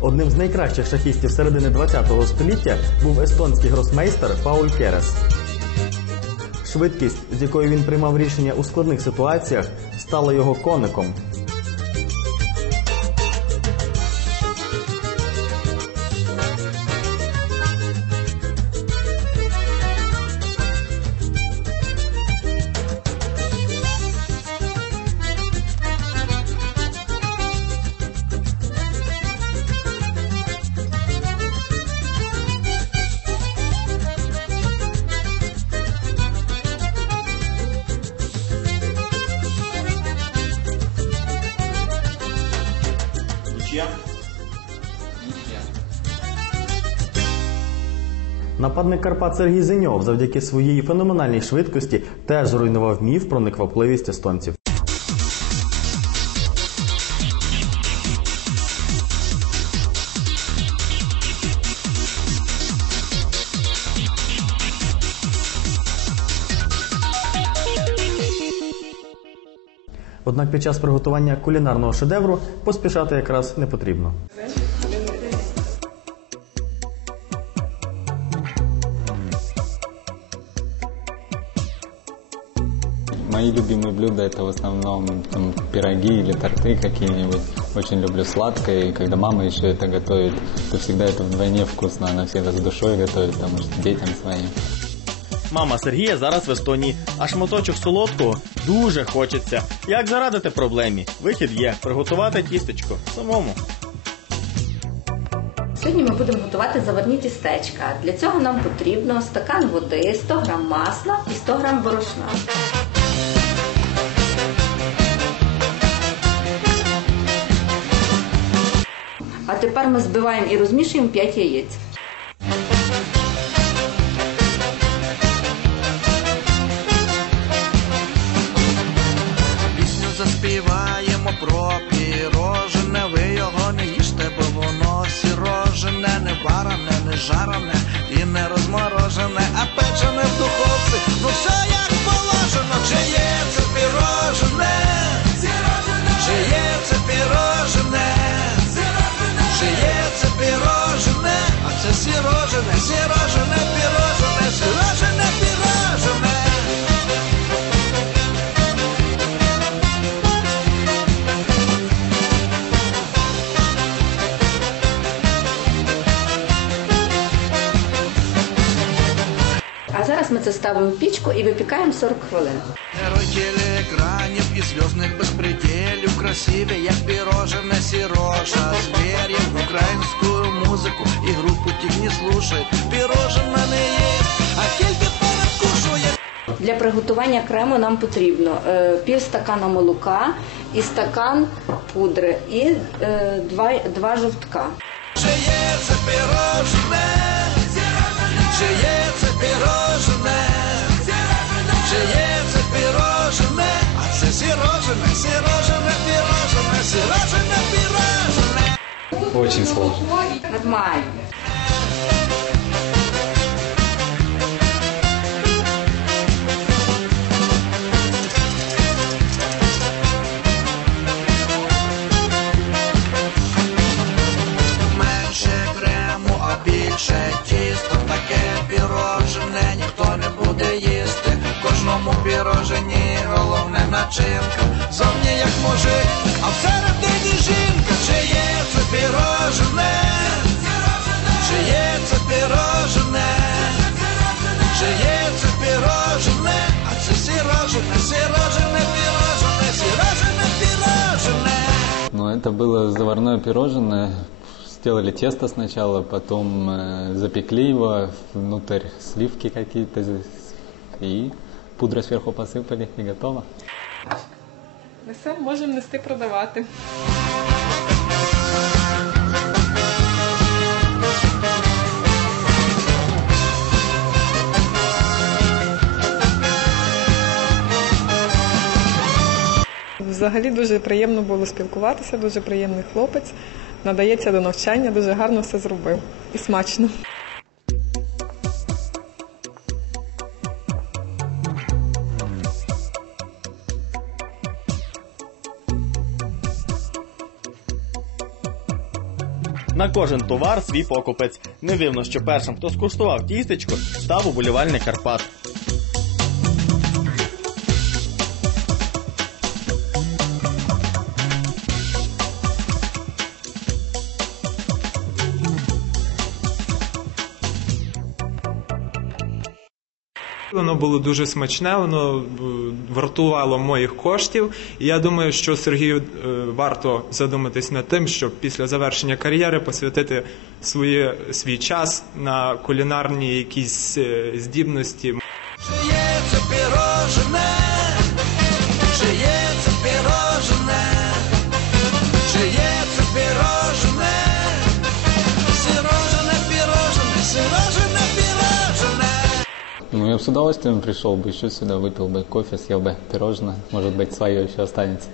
Одним з найкращих шахістів середини ХХ століття був естонський гросмейстер Пауль Керес. Швидкість, з якою він приймав рішення у складних ситуаціях, стала його коником. Нападник Карпат Сергій Зеньов завдяки своїй феноменальній швидкості теж зруйнував міф про неквапливість естонців. Однак під час приготування кулінарного шедевру поспішати якраз не потрібно. Мои любимые блюда это в основном там, пироги или торты какие-нибудь. Очень люблю сладкое, и когда мама еще это готовит, то всегда это вдвойне вкусно. Она всегда с душой готовит, потому что детям своим. Мама Сергія зараз в Естонії, а шматочок солодкого дуже хочеться. Як зарадити проблемі? Вихід є приготувати тістечко самому. Сьогодні ми будемо готувати заварні тістечка. Для цього нам потрібно стакан води, 100 грам масла і 100 грам борошна. А тепер ми збиваємо і розмішуємо 5 яєць. Пісню заспіваємо про пірожене, ви його не їжте, бо воно сірожене, не варене, не жарене і не розморожене, а печене ми це ставимо в пічку і випікаємо 40 хвилин. Герой телеекранів і зв'язних безпреділів красиві, як пірожене сіроша Зверів українську музику і групу тих не слушай Пірожена не є, а тільки перекушує Для приготування крему нам потрібно е, пів стакана молока і стакан пудри і е, два, два жовтка. Чи є це пірожене? Очень сложно. Нормально. В Кожному пірожені головне начинка. Зовні як мужик, а всередині жінка. Чи є це пірожене? Чи є це пірожене? Чи є це пірожене? А це сірожене, сірожене, пірожене, сірожене, пірожене. Но это было заварное пирожное. Сделали тесто сначала, потом э, запекли его, внутрь сливки какие-то и пудру сверху посыпали и готово. Несемо, можемо нести продавати. Взагалі дуже приємно було спілкуватися, дуже приємний хлопець. Надається до навчання, дуже гарно все зробив. І смачно. На кожен товар свій покупець. Не дивно, що першим, хто скуштував тістечко, став уболівальник Карпат. Воно було дуже смачне, воно е, вартувало моїх коштів. І я думаю, що Сергію е, варто задуматись над тим, щоб після завершення кар'єри посвятити своє, свій час на кулінарні якісь е, здібності. Ну, я бы с удовольствием пришел бы еще сюда, выпил бы кофе, съел бы пирожное. Может быть, свое еще останется.